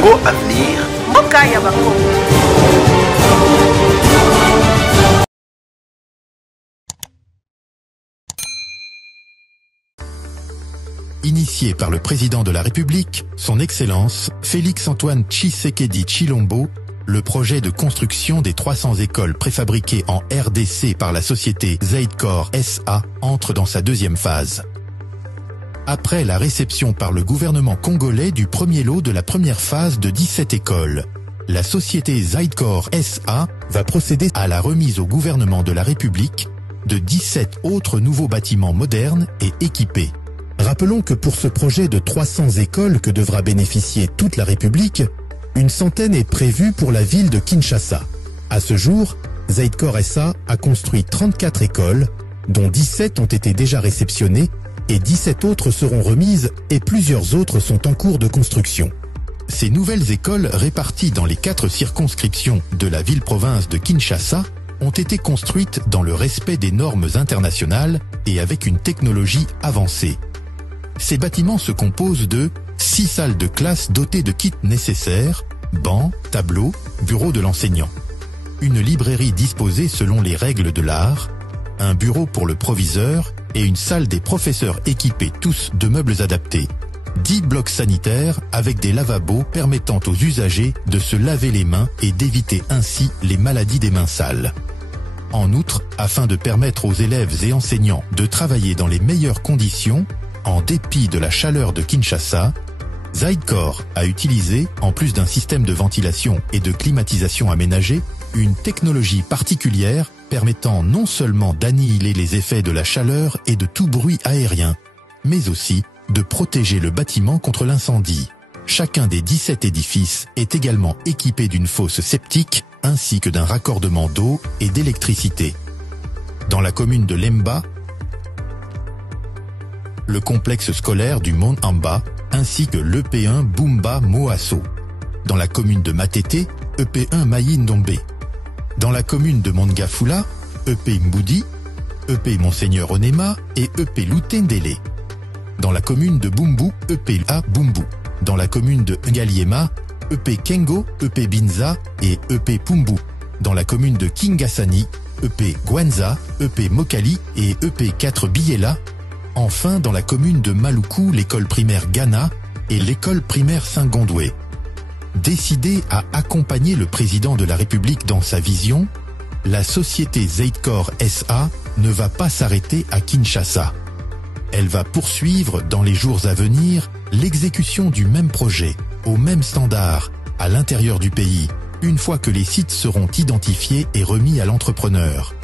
Congo Avenir. Mboka ya Bakongo. Initié par le président de la République, son Excellence Félix-Antoine Tshisekedi Tshilombo, le projet de construction des 300 écoles préfabriquées en RDC par la société Zaidcor SA entre dans sa deuxième phase. Après la réception par le gouvernement congolais du premier lot de la première phase de 17 écoles, la société Zaidcor SA va procéder à la remise au gouvernement de la République de 17 autres nouveaux bâtiments modernes et équipés. Rappelons que pour ce projet de 300 écoles que devra bénéficier toute la République, une centaine est prévue pour la ville de Kinshasa. À ce jour, Zaidcor SA a construit 34 écoles, dont 17 ont été déjà réceptionnées et 17 autres seront remises et plusieurs autres sont en cours de construction. Ces nouvelles écoles réparties dans les 4 circonscriptions de la ville-province de Kinshasa ont été construites dans le respect des normes internationales et avec une technologie avancée. Ces bâtiments se composent de 6 salles de classe dotées de kits nécessaires, bancs, tableaux, bureaux de l'enseignant. Une librairie disposée selon les règles de l'art, un bureau pour le proviseur et une salle des professeurs équipés tous de meubles adaptés. 10 blocs sanitaires avec des lavabos permettant aux usagers de se laver les mains et d'éviter ainsi les maladies des mains sales. En outre, afin de permettre aux élèves et enseignants de travailler dans les meilleures conditions, en dépit de la chaleur de Kinshasa, Zaidcor a utilisé, en plus d'un système de ventilation et de climatisation aménagé, une technologie particulière permettant non seulement d'annihiler les effets de la chaleur et de tout bruit aérien, mais aussi de protéger le bâtiment contre l'incendie. Chacun des 17 édifices est également équipé d'une fosse septique ainsi que d'un raccordement d'eau et d'électricité. Dans la commune de Lemba, le complexe scolaire du Mont Amba, ainsi que l'EP1 Bumba Moasso. Dans la commune de Matete, EP1 Mayi-Ndombe. Dans la commune de Mongafula, EP Mboudi, EP Monseigneur Onema et EP Lutendele. Dans la commune de Bumbu, EP A Bumbu. Dans la commune de Ngaliema, EP Kengo, EP Binza et EP Pumbu. Dans la commune de Kingasani, EP Gwanza, EP Mokali et EP 4 Biela. Enfin, dans la commune de Maluku, l'école primaire Ghana et l'école primaire Saint-Gondoué. Décidée à accompagner le président de la République dans sa vision, la société Zaidcor SA ne va pas s'arrêter à Kinshasa. Elle va poursuivre dans les jours à venir l'exécution du même projet, au même standard, à l'intérieur du pays, une fois que les sites seront identifiés et remis à l'entrepreneur.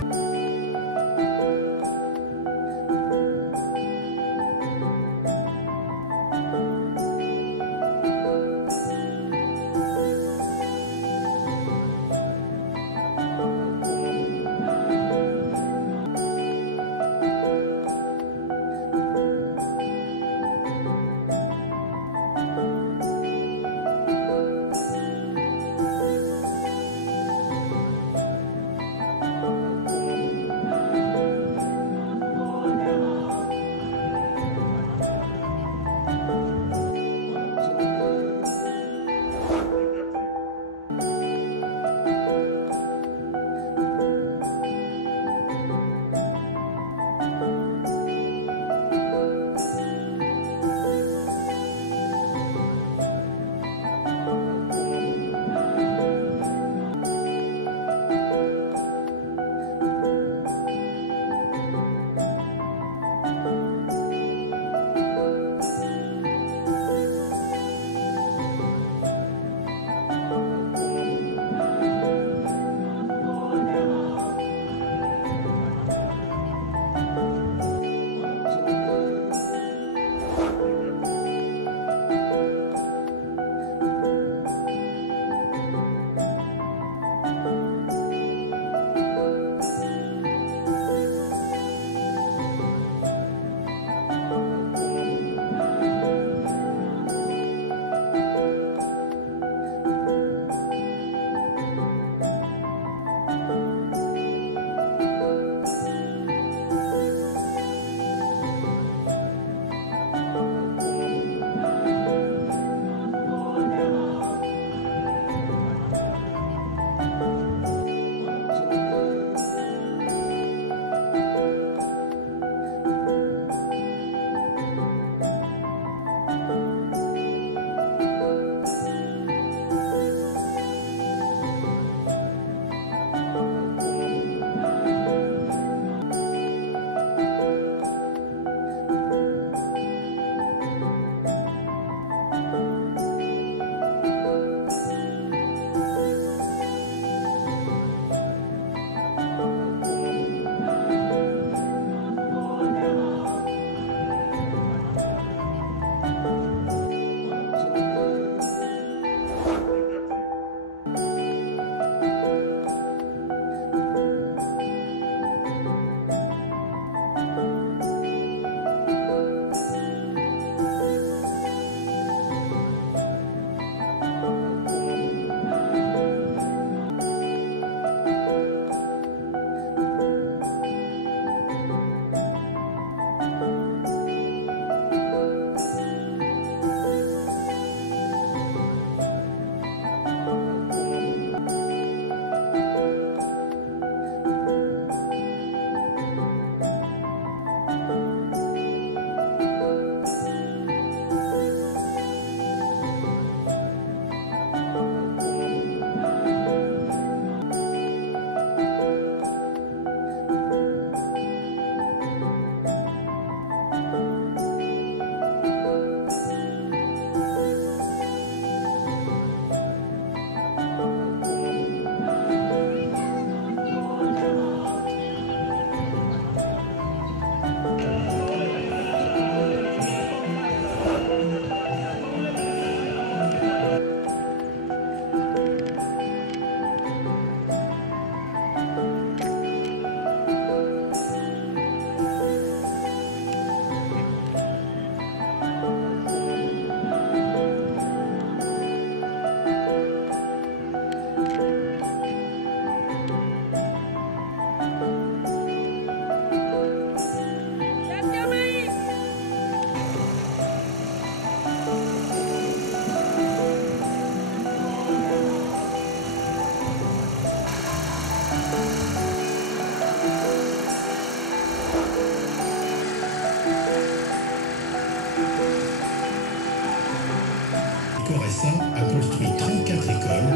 Coressa a construit 34 écoles,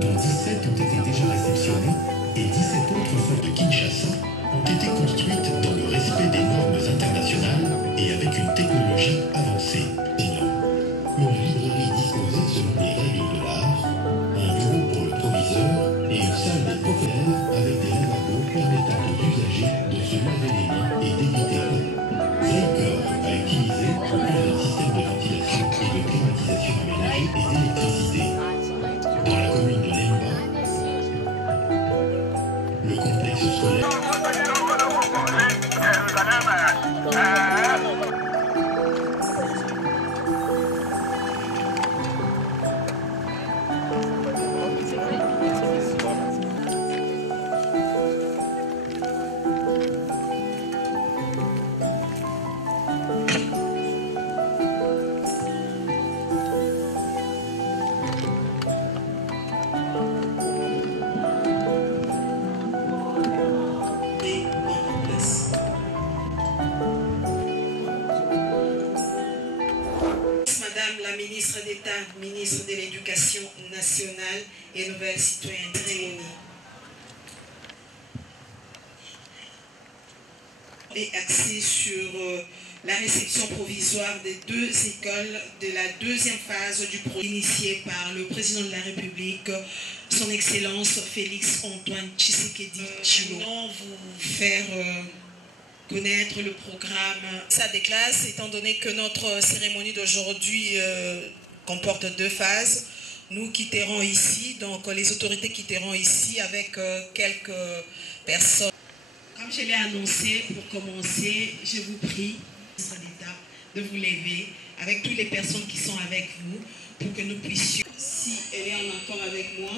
dont 17 ont été déjà réceptionnées et 17 autres faute de Kinshasa ont été construites dans le respect des normes internationales et avec une technologie avancée. Une librairie disposée selon les règles de l'art, un bureau pour le proviseur et une salle des professeurs avec des lavabos permettant aux usagers de se laver les mains et d'éviter l'eau. Zaycor a utilisé pour plus d'un système de ventilation et de climatisation aménagée et d'électricité. Dans la commune de Lemba, le complexe scolaire Madame la ministre d'État, ministre de l'Éducation nationale et nouvelle citoyenneté réunie. Et axé sur la réception provisoire des 2 écoles de la 2e phase du projet initié par le président de la République, son Excellence Félix Antoine Tshisekedi Tshilombo. Vous faire connaître le programme ça des classes, étant donné que notre cérémonie d'aujourd'hui comporte 2 phases. Nous quitterons ici, donc les autorités quitteront ici avec quelques personnes. Comme je l'ai annoncé, pour commencer, je vous prie, ministre d'État, de vous lever avec toutes les personnes qui sont avec vous pour que nous puissions, si elle est en accord avec moi,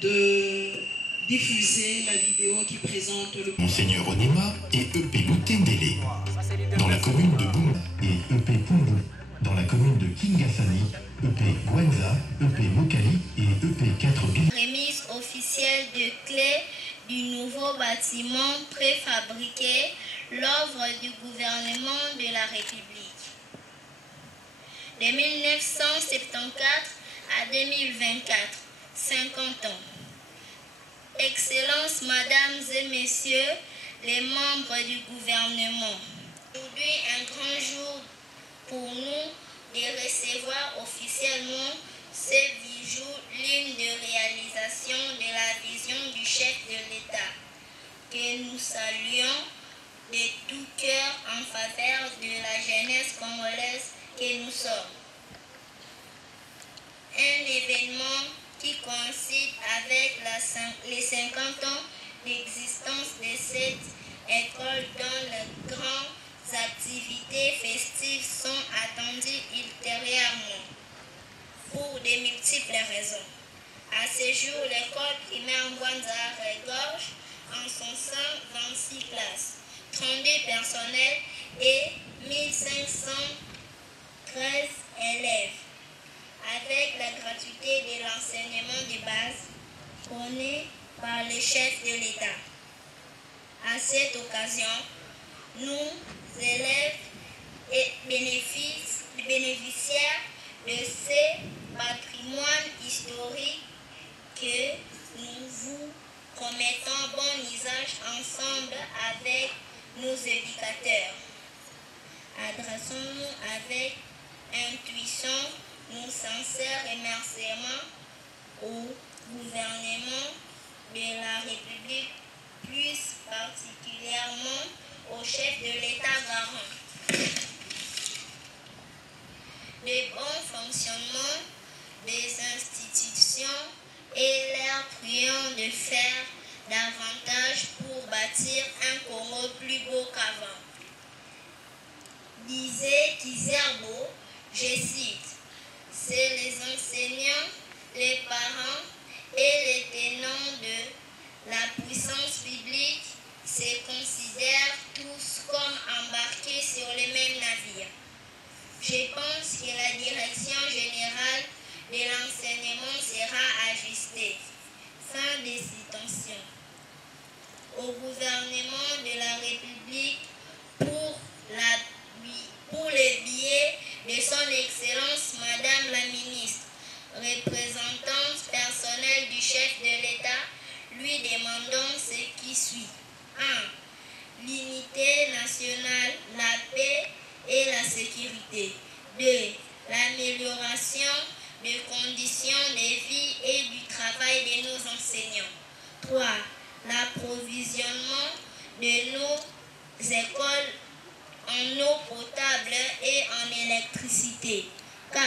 de diffuser la vidéo qui présente le Monseigneur Onema et EP Boutendele dans la commune de Boum et EP Pumbu dans la commune de Kingasani, EP Gwenza, EP Mokali et EP 4 Gué. Remise officielle de clés du nouveau bâtiment préfabriqué, l'œuvre du gouvernement de la République. De 1974 à 2024, 50 ans. Excellences, Mesdames et Messieurs, les membres du gouvernement. Aujourd'hui, un grand jour pour nous de recevoir officiellement ces bijoux, l'une de réalisation de la vision du chef de l'État, que nous saluons de tout cœur en faveur de la jeunesse congolaise que nous sommes. Un événement qui coïncide avec les 50 ans d'existence de cette école dont les grandes activités festives sont attendues ultérieurement pour de multiples raisons. À ce jour, l'école primaire Gwenza regorge en son sein 26 classes, 32 personnels et 1513 élèves. Avec la gratuité de l'enseignement de base prôné par le chef de l'État. À cette occasion, nous, élèves et bénéficiaires de ces patrimoines historiques, que nous vous promettons bon usage ensemble avec nos éducateurs. Adressons-nous avec intuition nos sincères remerciements au gouvernement de la République, plus particulièrement au chef de l'État garant. Le bon fonctionnement des institutions et leur prions de faire davantage pour bâtir un Congo plus beau qu'avant. Disait Kizerbo, je cite, c'est les enseignants, les parents et les tenants de la puissance publique se considèrent tous comme embarqués sur le même navire. Je pense que la direction générale de l'enseignement sera ajustée. Fin de citation. Au gouvernement de la République pour le billet de son Excellence Madame la Ministre, l'amélioration des conditions de vie et du travail de nos enseignants. 3. L'approvisionnement de nos écoles en eau potable et en électricité. 4.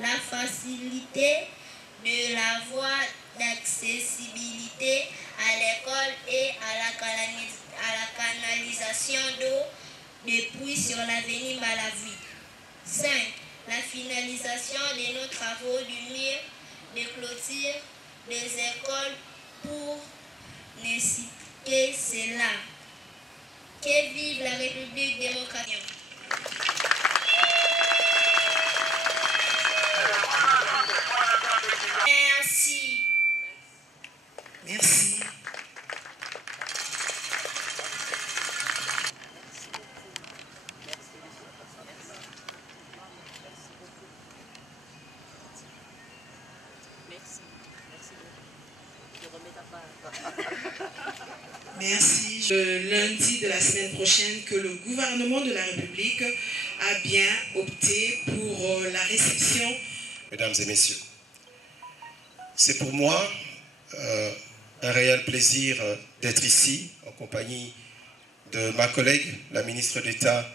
La facilité de la voie d'accessibilité à l'école et à la canalisation d'eau depuis sur l'avenue Malawi. 5. La finalisation de nos travaux du mur de clôture des écoles pour ne citer cela. Que vive la République démocratique. Merci. Merci. Merci. Le lundi de la semaine prochaine que le gouvernement de la République a bien opté pour la réception. Mesdames et messieurs, c'est pour moi un réel plaisir d'être ici en compagnie de ma collègue, la ministre d'État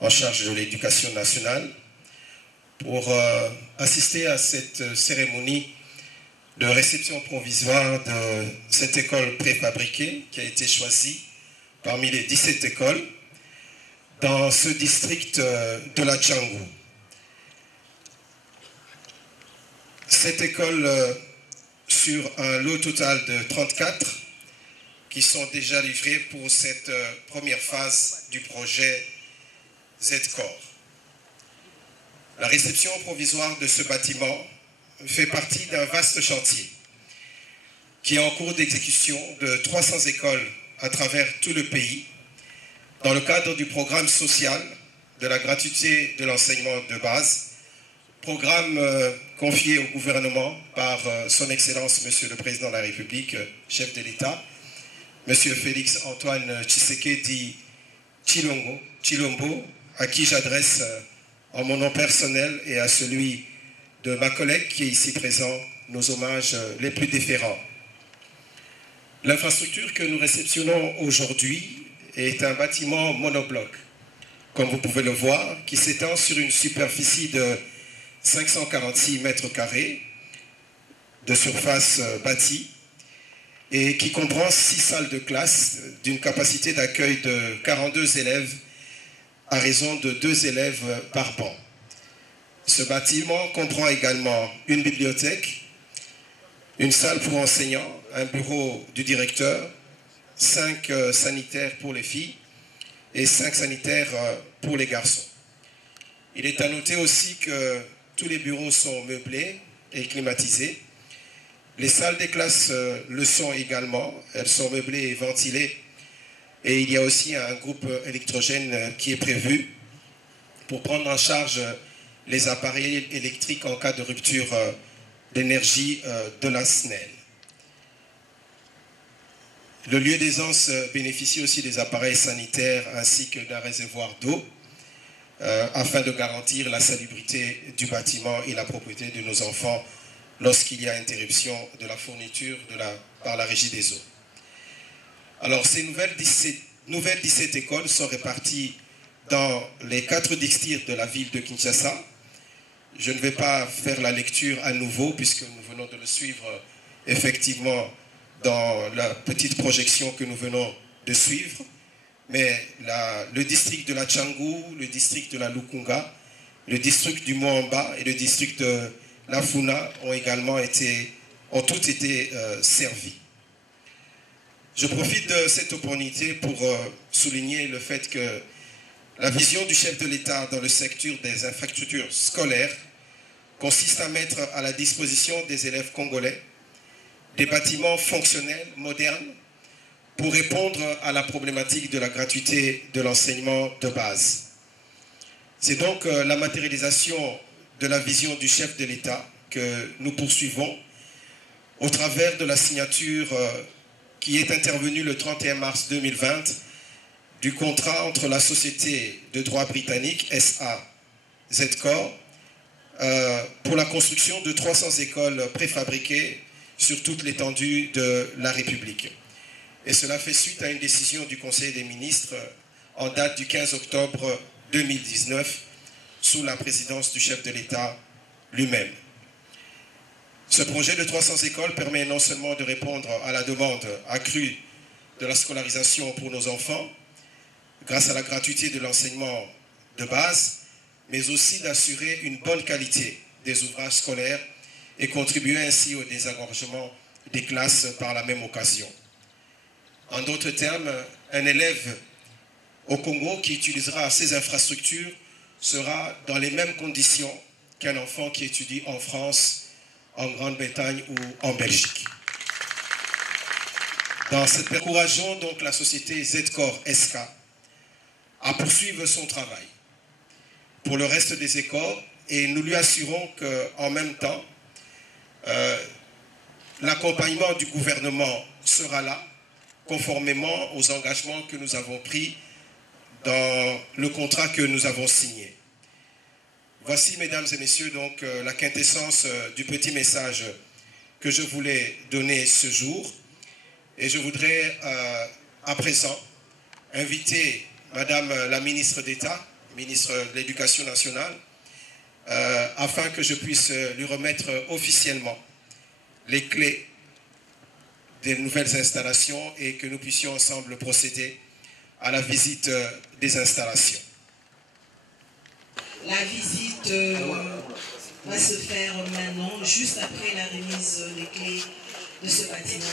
en charge de l'éducation nationale, pour assister à cette cérémonie de réception provisoire de cette école préfabriquée qui a été choisie parmi les 17 écoles dans ce district de la Tchangou. Cette école, sur un lot total de 34, qui sont déjà livrés pour cette première phase du projet Z-Corps. La réception provisoire de ce bâtiment fait partie d'un vaste chantier qui est en cours d'exécution de 300 écoles à travers tout le pays dans le cadre du programme social de la gratuité de l'enseignement de base, programme confié au gouvernement par son Excellence, Monsieur le Président de la République, chef de l'État, Monsieur Félix Antoine Tshisekedi Tshilombo, à qui j'adresse en mon nom personnel et à celui de ma collègue qui est ici présent, nos hommages les plus déférents. L'infrastructure que nous réceptionnons aujourd'hui est un bâtiment monobloc, comme vous pouvez le voir, qui s'étend sur une superficie de 546 mètres carrés de surface bâtie et qui comprend 6 salles de classe d'une capacité d'accueil de 42 élèves à raison de 2 élèves par banc. Ce bâtiment comprend également une bibliothèque, une salle pour enseignants, un bureau du directeur, 5 sanitaires pour les filles et 5 sanitaires pour les garçons. Il est à noter aussi que tous les bureaux sont meublés et climatisés. Les salles des classes le sont également, elles sont meublées et ventilées. Et il y a aussi un groupe électrogène qui est prévu pour prendre en charge les appareils électriques en cas de rupture d'énergie de la SNEL. Le lieu d'aisance bénéficie aussi des appareils sanitaires ainsi que d'un réservoir d'eau afin de garantir la salubrité du bâtiment et la propriété de nos enfants lorsqu'il y a interruption de la fourniture par la Régie des eaux. Alors ces nouvelles 17 écoles sont réparties dans les 4 districts de la ville de Kinshasa. Je ne vais pas faire la lecture à nouveau puisque nous venons de le suivre effectivement dans la petite projection que nous venons de suivre. Mais le district de la Tchangou, le district de la Lukunga, le district du Moamba et le district de la Funa ont tous été servis. Je profite de cette opportunité pour souligner le fait que la vision du chef de l'État dans le secteur des infrastructures scolaires consiste à mettre à la disposition des élèves congolais des bâtiments fonctionnels, modernes, pour répondre à la problématique de la gratuité de l'enseignement de base. C'est donc la matérialisation de la vision du chef de l'État que nous poursuivons au travers de la signature qui est intervenue le 31 mars 2020 du contrat entre la société de droit britannique SA Z-Corps pour la construction de 300 écoles préfabriquées sur toute l'étendue de la République. Et cela fait suite à une décision du Conseil des ministres en date du 15 octobre 2019 sous la présidence du chef de l'État lui-même. Ce projet de 300 écoles permet non seulement de répondre à la demande accrue de la scolarisation pour nos enfants, grâce à la gratuité de l'enseignement de base, mais aussi d'assurer une bonne qualité des ouvrages scolaires et contribuer ainsi au désengorgement des classes par la même occasion. En d'autres termes, un élève au Congo qui utilisera ces infrastructures sera dans les mêmes conditions qu'un enfant qui étudie en France, en Grande-Bretagne ou en Belgique. Dans cette encourageons donc la société Z-Corps SK à poursuivre son travail pour le reste des écoles et nous lui assurons qu'en même temps, l'accompagnement du gouvernement sera là, conformément aux engagements que nous avons pris dans le contrat que nous avons signé. Voici, mesdames et messieurs, donc la quintessence du petit message que je voulais donner ce jour. Et je voudrais à présent inviter Madame la ministre d'État, ministre de l'Éducation nationale, afin que je puisse lui remettre officiellement les clés des nouvelles installations et que nous puissions ensemble procéder à la visite des installations. La visite va se faire maintenant, juste après la remise des clés de ce bâtiment.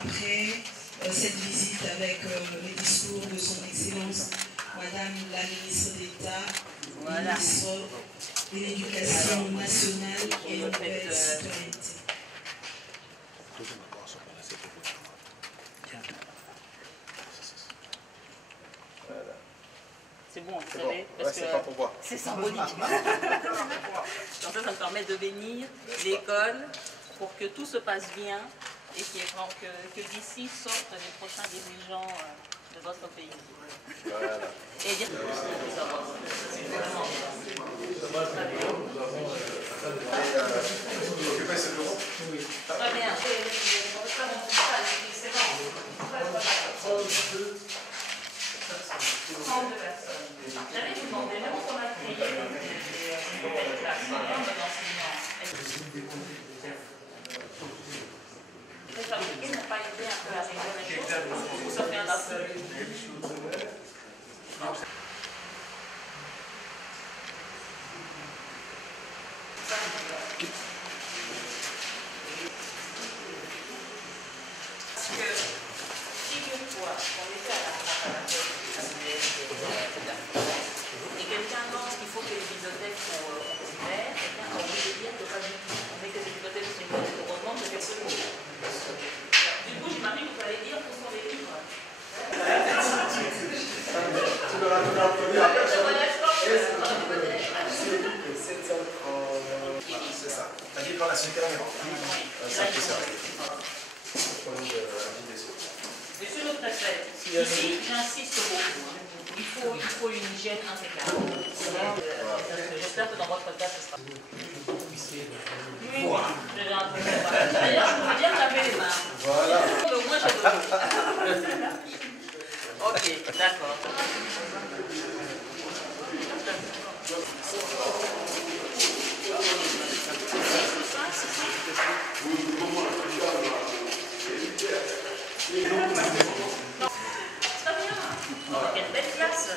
Après cette visite avec le discours de son Excellence, Madame la ministre d'État, ministre de l'Éducation nationale et de la citoyenneté. C'est bon, vous savez, parce que c'est symbolique. Donc ça me permet de bénir l'école pour que tout se passe bien et que d'ici sortent les prochains dirigeants de votre pays. Voilà. Et dire... Très bien. J'allais vous demander, même qu'on a créé des nouvelles classes en termes d'enseignement. Les fabriqués n'ont pas aidé un peu à régler les choses, ou ça fait un appel. Parce que, figure-toi, on était à la et quelqu'un lance qu'il faut que les bibliothèques soient ouvertes, et bien on veut dire que pas du tout. On met que les bibliothèques sont ouvertes, heureusement que personne n'est. Du coup, j'imagine que vous allez dire où sont les livres. C'est ça. C'est-à-dire quand la supérieure. Ça fait ça. Monsieur le préfet, ici, j'insiste beaucoup. Il faut une hygiène impeccable. J'espère que dans votre cas, ce sera. Oui, d'ailleurs, je peux bien laver les mains. Voilà. Au moins, j'ai de l'eau. Ok, d'accord. Quelle belle classe.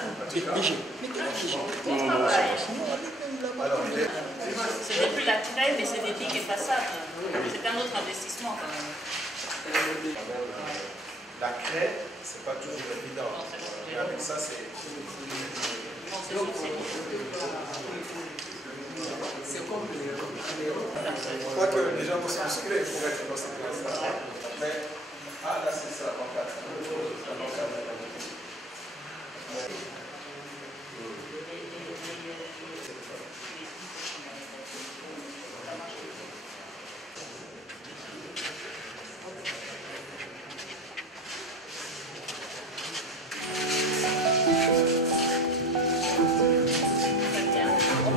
Bon travail. Ce n'est plus la craie, mais c'est des pics et façades. C'est un autre investissement quand même. La craie, c'est pas toujours évident. Mais avec ça, c'est... C'est comme je crois que les gens vont se muscler pour être dans cette classe-là. Mais, ah là, c'est ça, en 4.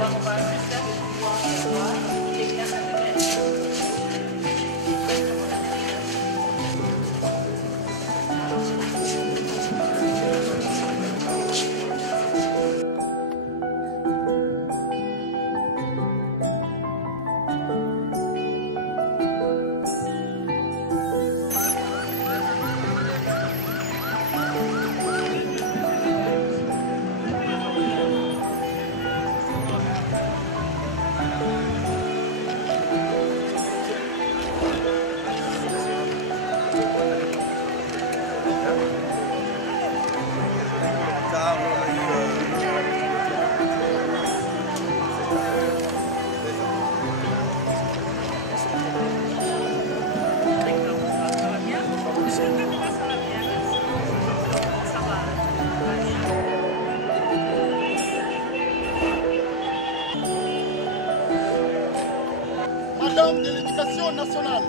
va juste faire le pouvoir qui éclaire la fenêtre. Madame de l'Éducation nationale,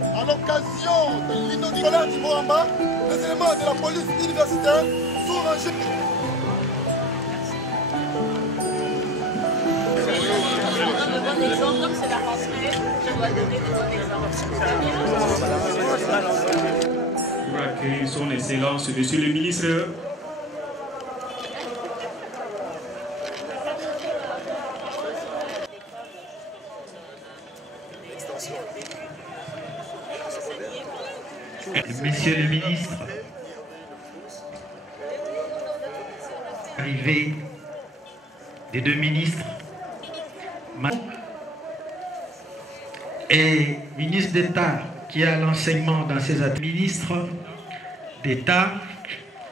à l'occasion de l'inauguration du Moamba, les éléments de la police universitaire sont rangés. On donne le bon exemple, comme c'est la rentrée, je dois donner le bon exemple. Pour accueillir son Excellence, Monsieur le ministre. Monsieur le ministre, arrivée des deux ministres et ministre d'État qui a l'enseignement dans ses ministres d'État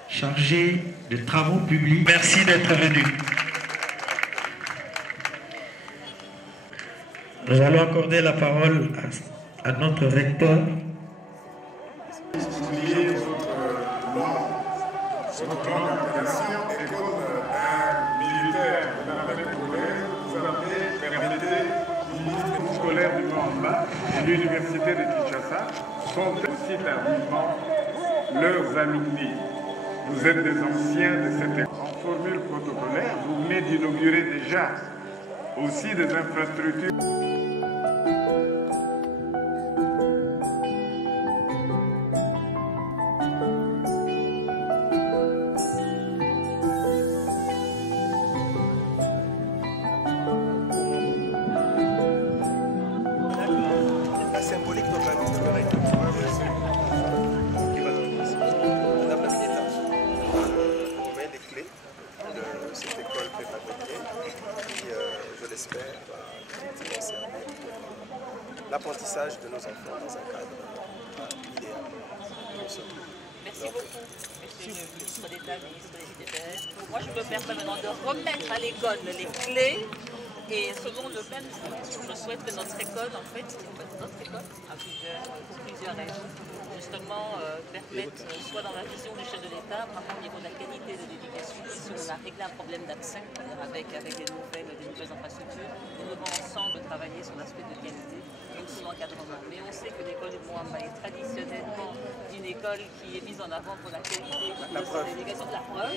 chargé de travaux publics. Merci d'être venu. Nous allons accorder la parole à notre recteur. Votre nom d'appellation est comme un militaire dans l'armée congolaise. Vous avez permis l'université scolaire du Moamba et l'université de Kinshasa sont aussi tardivement leurs alumni. Vous êtes des anciens de cette école. En formule protocolaire, vous venez d'inaugurer déjà aussi des infrastructures. Symbolique de la lance de l'oreille. Madame la ministre, on met les clés de cette école préfabriquée qui, je l'espère, va servir pour l'apprentissage de nos enfants dans un cadre idéal. Merci beaucoup, Monsieur le ministre d'État, ministre des IDPR. Moi, je me permets maintenant de remettre à l'école les clés. Et selon le même discours, je souhaite que notre école, en fait, pour plusieurs raisons, justement permette, soit dans la vision du chef de l'État, vraiment au niveau de la qualité de l'éducation, si on a réglé un problème d'accès avec des nouvelles infrastructures, nous devons ensemble travailler sur l'aspect de qualité et aussi l'encadrement. Mais on sait que l'école du Moamba est traditionnellement une école qui est mise en avant pour la qualité de son éducation, de la preuve.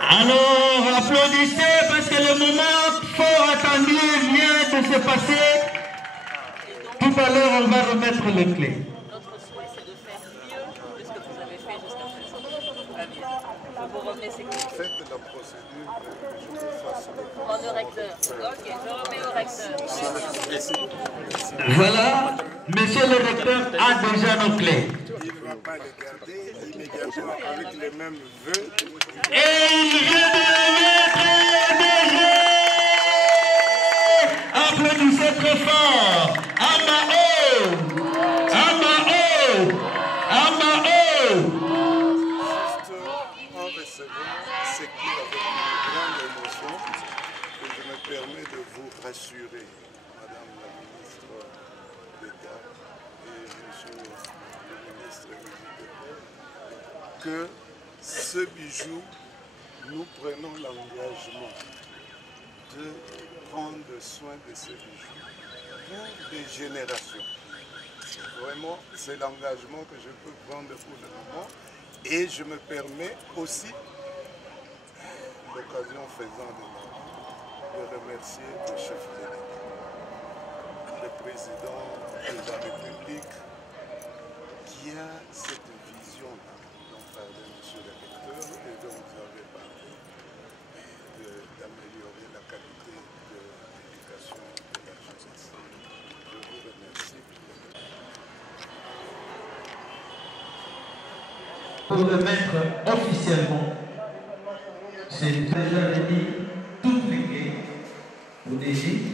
Alors, applaudissez parce que le moment fort attendu vient de se passer. Tout à l'heure, on va remettre les clés. Notre souhait, c'est de faire mieux que ce que vous avez fait jusqu'à présent. Je vous remets ces clés. Faites la procédure que je me fasse. Le recteur. Ok, je remets au recteur. Voilà, monsieur le recteur a déjà nos clés. Il ne va pas les garder immédiatement avec les mêmes vœux. Et il vient de les mettre applaudissez très fort. Amao! Amao! Amao! En recevant ces clés avec une grande émotion, et je me permets de vous rassurer, Madame la ministre d'État et Monsieur le ministre que ce bijou, nous prenons l'engagement de prendre soin de ce bijou pour des générations. Vraiment, c'est l'engagement que je peux prendre pour le moment. Et je me permets aussi, l'occasion faisant de remercier le chef de l'État, le président de la République, qui a cette vision-là dont parlait M. le recteur et dont vous avez parlé, d'améliorer la qualité de l'éducation de la jeunesse. Je vous remercie. Pour le mettre officiellement, c'est déjà réuni toutes les pour décider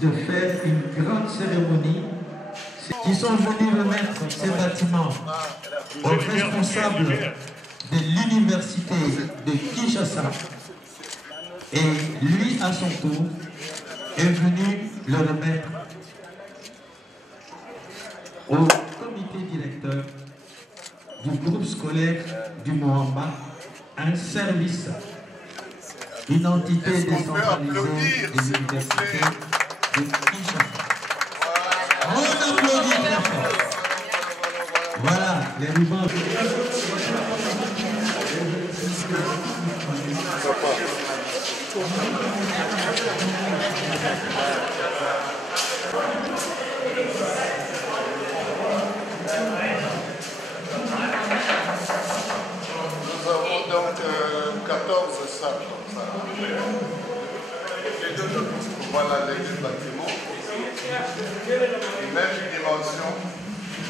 de faire une grande cérémonie qui sont venus remettre ces bâtiments aux responsables de l'université de Kinshasa et lui à son tour est venu le remettre au comité directeur du groupe scolaire du Moamba, un service, une entité décentralisée de l'université de Kinshasa. On applaudit très fort. Voilà, les rubans. Nous avons donc 14 salles comme ça. Voilà les deux bâtiments. Même dimension.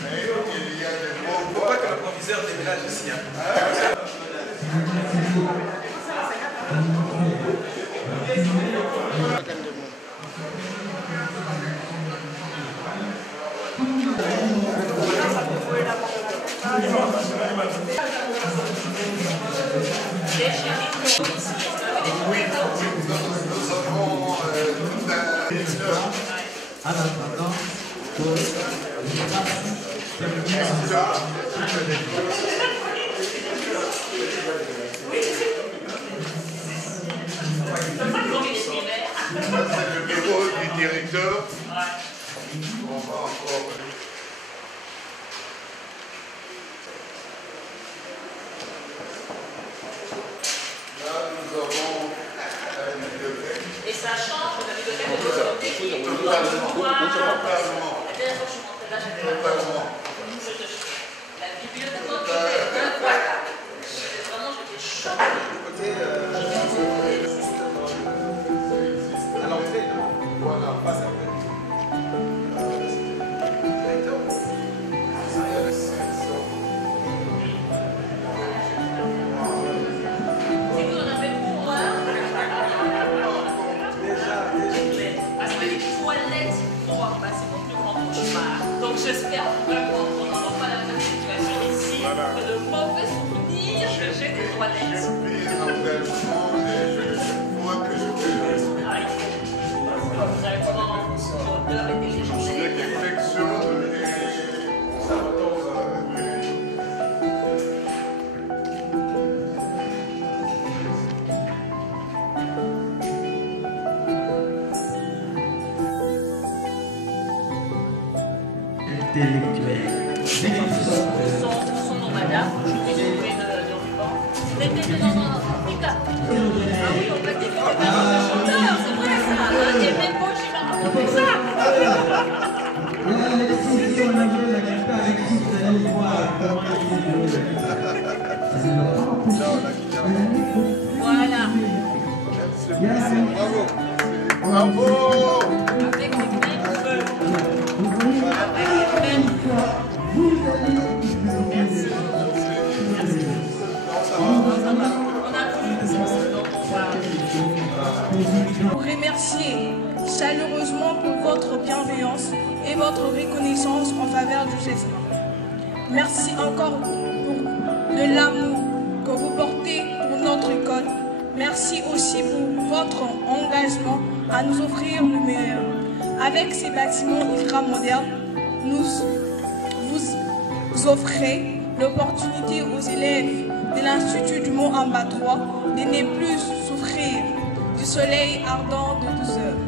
Mais il y a des mots. Il ne faut pas que le proviseur déménage ici. En attendant que c'est le bureau du directeur. On va encore. Là, nous avons une bibliothèque. Et ça change de la bibliothèque de l'autorité. Totalement. La dernière fois que je suis rentrée là, j'avais pas Totalement. la bibliothèque d'autorité est incroyable. Vraiment, j'étais choquée. À l'entrée, voilà, pas ça. Si vous en avez pour moi, parce que les toilettes pour moi, c'est mon plus grand cauchemar. Donc j'espère vraiment qu'on n'aura pas la même situation ici. Que de mauvais souvenirs que j'ai des toilettes. J'ai pris un engagement et je crois que je peux le respecter. Vous avez vraiment l'odeur était légendaire. L'élection et ça tombe. intellectuel. Son nom, madame, je vais trouver le ruban. Non, Mika. Ah oui, on m'a dit que c'était un chanteur, c'est vrai ça. Et même moi, j'ai pas raconté ça. Voilà. Bravo. Bravo. Avec les mêmes feux. Avec les mêmes feux. Merci. Merci. Vous remercier chaleureusement pour votre bienveillance et votre reconnaissance en faveur du geste. Merci encore pour de l'amour que vous portez pour notre école. Merci aussi pour votre engagement à nous offrir le meilleur. Avec ces bâtiments ultra modernes, vous offrez l'opportunité aux élèves de l'Institut du Mont-Amba 3 de ne plus souffrir du soleil ardent de 12 heures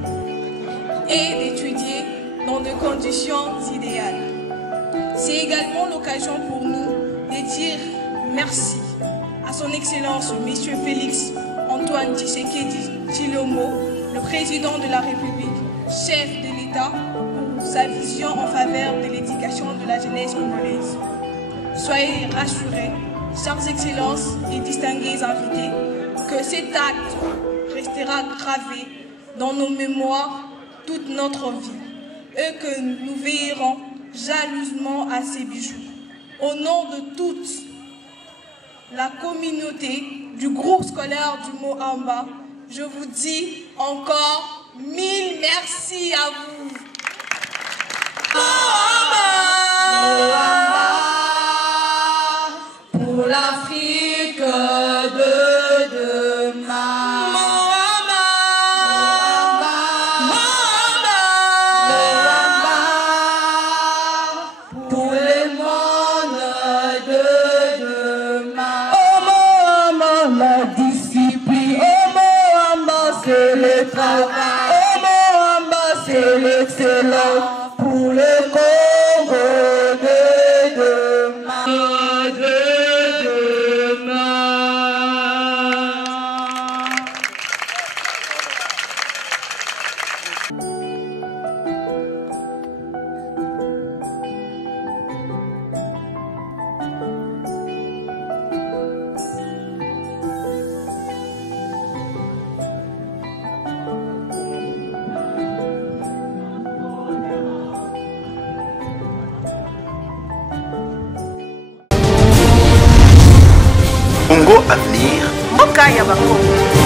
et d'étudier dans des conditions idéales. C'est également l'occasion pour nous de dire merci à son Excellence, M. Félix Antoine Antoine Tshisekedi Tshilombo, le président de la République, chef de l'État, pour sa vision en faveur de l'éducation de la jeunesse congolaise. Soyez rassurés, chères excellences et distingués invités, que cet acte restera gravé dans nos mémoires toute notre vie et que nous veillerons jalousement à ces bijoux. Au nom de toute la communauté du groupe scolaire du Mohamba, je vous dis encore 1000 merci à vous. Pour l'Afrique de demain. Pour le monde de demain. Oh Mohamba, la discipline. Oh Mohamba, c'est le travail. Oh Mohamba, c'est l'excellence. Pour le Congo de demain. Congo Avenir, Mboka ya Bakongo.